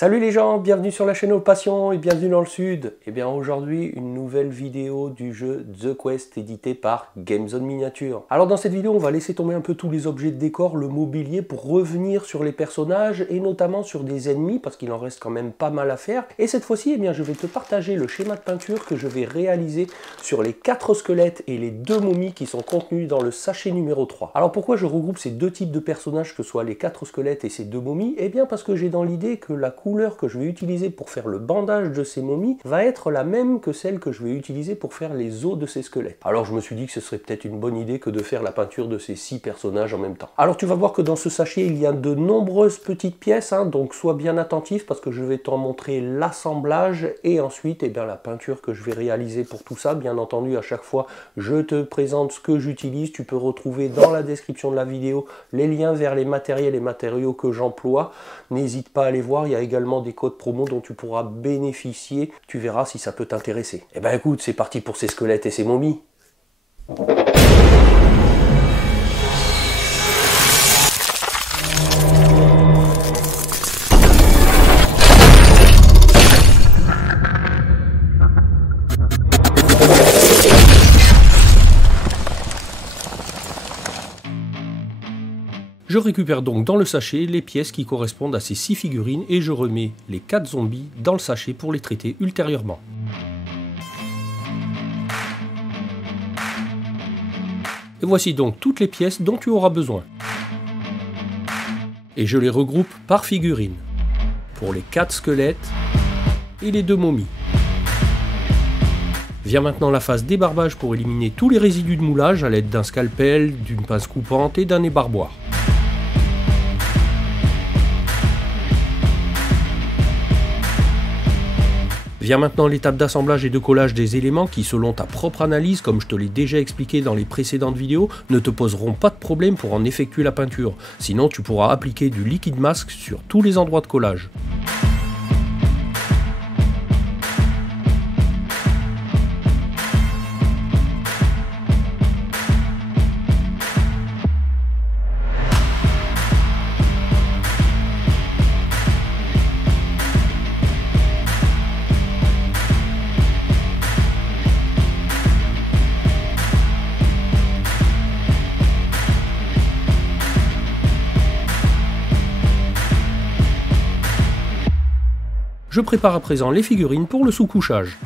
Salut les gens, bienvenue sur la chaîne aux passions et bienvenue dans le sud. Et bien aujourd'hui, une nouvelle vidéo du jeu The Quest édité par Gamezone Miniature. Alors dans cette vidéo, on va laisser tomber un peu tous les objets de décor, le mobilier pour revenir sur les personnages et notamment sur des ennemis parce qu'il en reste quand même pas mal à faire. Et cette fois-ci, eh bien, je vais te partager le schéma de peinture que je vais réaliser sur les 4 squelettes et les 2 momies qui sont contenus dans le sachet numéro 3. Alors pourquoi je regroupe ces deux types de personnages, que ce soit les 4 squelettes et ces 2 momies? Eh bien parce que j'ai dans l'idée que la couleur que je vais utiliser pour faire le bandage de ces momies va être la même que celle que je vais utiliser pour faire les os de ces squelettes. Alors je me suis dit que ce serait peut-être une bonne idée que de faire la peinture de ces 6 personnages en même temps. Alors tu vas voir que dans ce sachet il y a de nombreuses petites pièces, donc sois bien attentif parce que je vais t'en montrer l'assemblage et ensuite la peinture que je vais réaliser pour tout ça. Bien entendu, à chaque fois je te présente ce que j'utilise. Tu peux retrouver dans la description de la vidéo les liens vers les matériels et matériaux que j'emploie. N'hésite pas à les voir, il y a également des codes promo dont tu pourras bénéficier. Tu verras si ça peut t'intéresser. Et ben écoute, c'est parti pour ces squelettes et ces momies. Je récupère donc dans le sachet les pièces qui correspondent à ces 6 figurines et je remets les 4 zombies dans le sachet pour les traiter ultérieurement. Et voici donc toutes les pièces dont tu auras besoin. Et je les regroupe par figurine. Pour les 4 squelettes et les 2 momies. Vient maintenant la phase débarbage pour éliminer tous les résidus de moulage à l'aide d'un scalpel, d'une pince coupante et d'un ébarboir. Vient maintenant l'étape d'assemblage et de collage des éléments qui, selon ta propre analyse, comme je te l'ai déjà expliqué dans les précédentes vidéos, ne te poseront pas de problème pour en effectuer la peinture. Sinon, tu pourras appliquer du liquide masque sur tous les endroits de collage. Je prépare à présent les figurines pour le sous-couchage.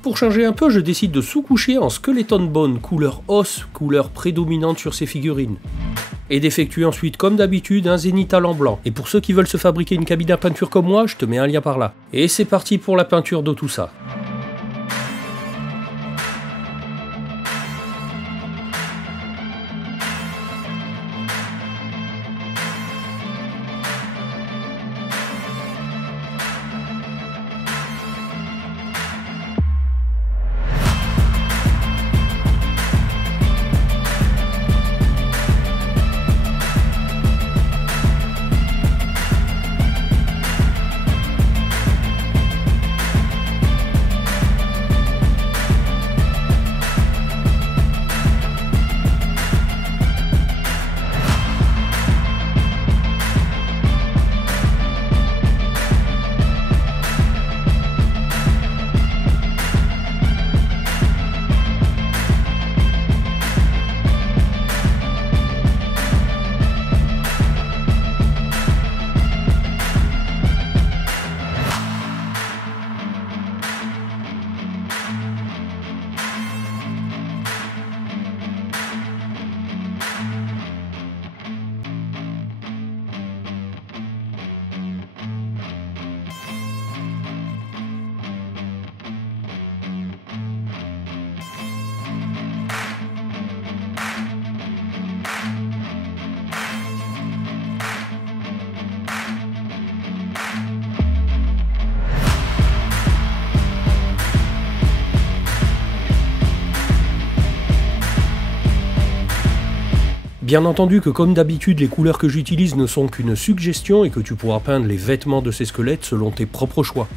Pour changer un peu, je décide de sous-coucher en skeleton bone couleur os, couleur prédominante sur ces figurines. Et d'effectuer ensuite comme d'habitude un zénithal en blanc. Et pour ceux qui veulent se fabriquer une cabine à peinture comme moi, je te mets un lien par là. Et c'est parti pour la peinture de tout ça. Bien entendu que comme d'habitude, les couleurs que j'utilise ne sont qu'une suggestion et que tu pourras peindre les vêtements de ces squelettes selon tes propres choix.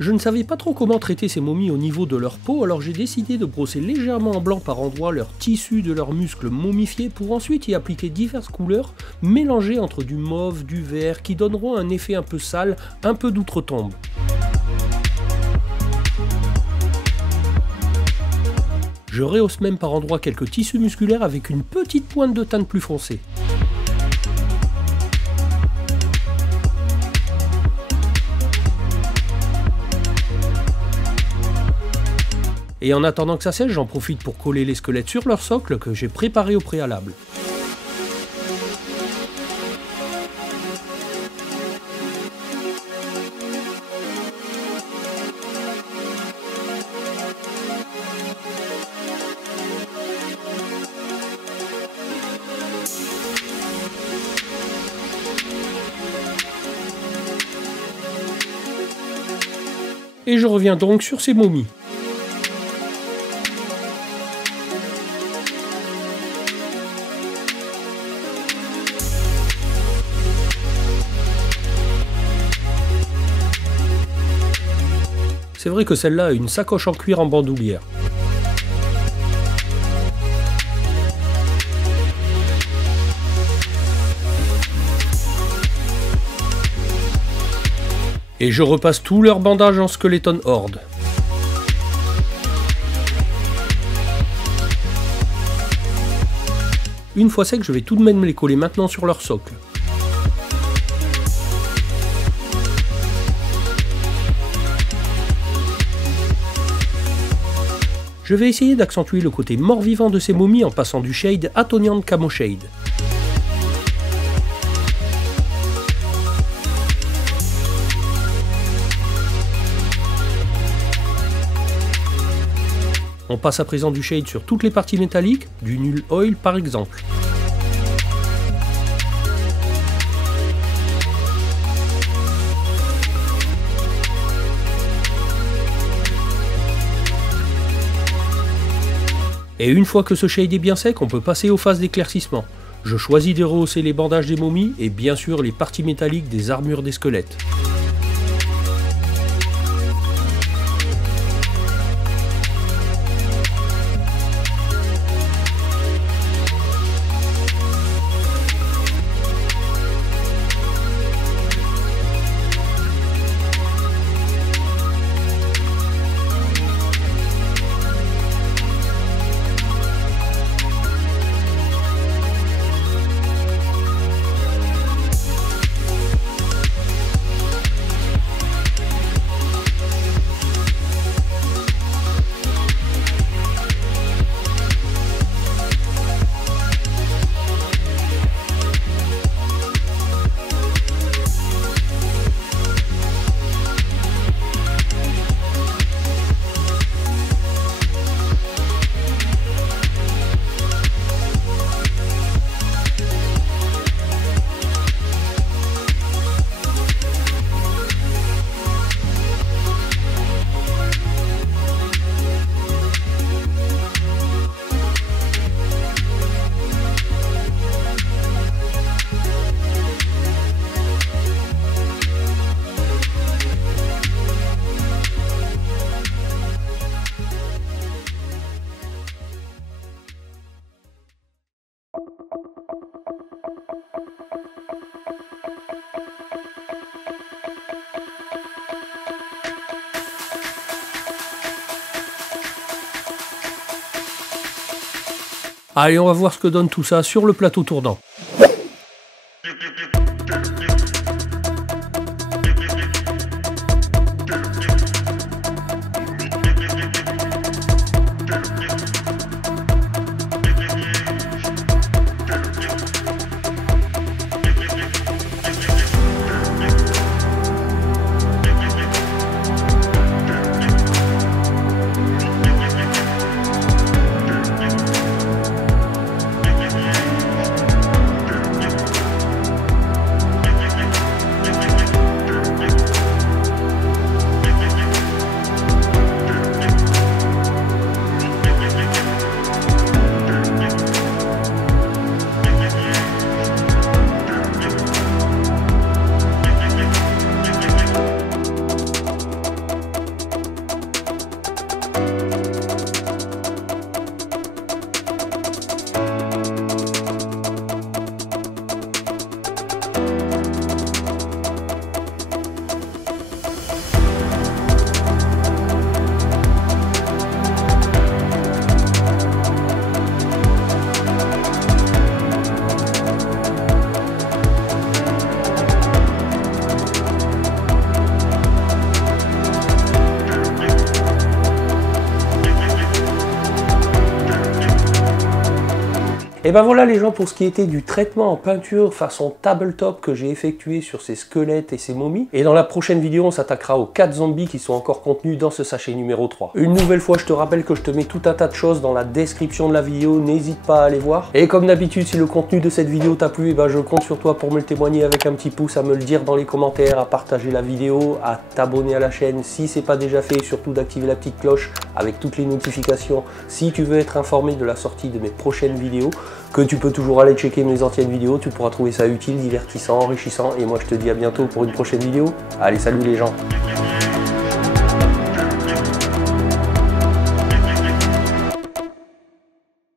Je ne savais pas trop comment traiter ces momies au niveau de leur peau, alors j'ai décidé de brosser légèrement en blanc par endroits leur tissu de leurs muscles momifiés pour ensuite y appliquer diverses couleurs mélangées entre du mauve, du vert, qui donneront un effet un peu sale, un peu d'outre-tombe. Je rehausse même par endroits quelques tissus musculaires avec une petite pointe de teinte plus foncée. Et en attendant que ça sèche, j'en profite pour coller les squelettes sur leur socle que j'ai préparé au préalable. Et je reviens donc sur ces momies. C'est vrai que celle-là a une sacoche en cuir en bandoulière. Et je repasse tous leurs bandages en Skeleton Horde. Une fois sec, je vais tout de même les coller maintenant sur leur socle. Je vais essayer d'accentuer le côté mort-vivant de ces momies en passant du shade à Tonyan Camo Shade. On passe à présent du shade sur toutes les parties métalliques, du Null Oil par exemple. Et une fois que ce shade est bien sec, on peut passer aux phases d'éclaircissement. Je choisis de rehausser les bandages des momies et bien sûr les parties métalliques des armures des squelettes. Allez, on va voir ce que donne tout ça sur le plateau tournant. Et ben voilà les gens pour ce qui était du traitement en peinture façon tabletop que j'ai effectué sur ces squelettes et ces momies. Et dans la prochaine vidéo, on s'attaquera aux 4 zombies qui sont encore contenus dans ce sachet numéro 3. Une nouvelle fois, je te rappelle que je te mets tout un tas de choses dans la description de la vidéo, n'hésite pas à aller voir. Et comme d'habitude, si le contenu de cette vidéo t'a plu, et ben je compte sur toi pour me le témoigner avec un petit pouce, à me le dire dans les commentaires, à partager la vidéo, à t'abonner à la chaîne si c'est pas déjà fait, et surtout d'activer la petite cloche avec toutes les notifications si tu veux être informé de la sortie de mes prochaines vidéos, que tu peux toujours aller checker mes anciennes vidéos, tu pourras trouver ça utile, divertissant, enrichissant, et moi je te dis à bientôt pour une prochaine vidéo. Allez, salut les gens!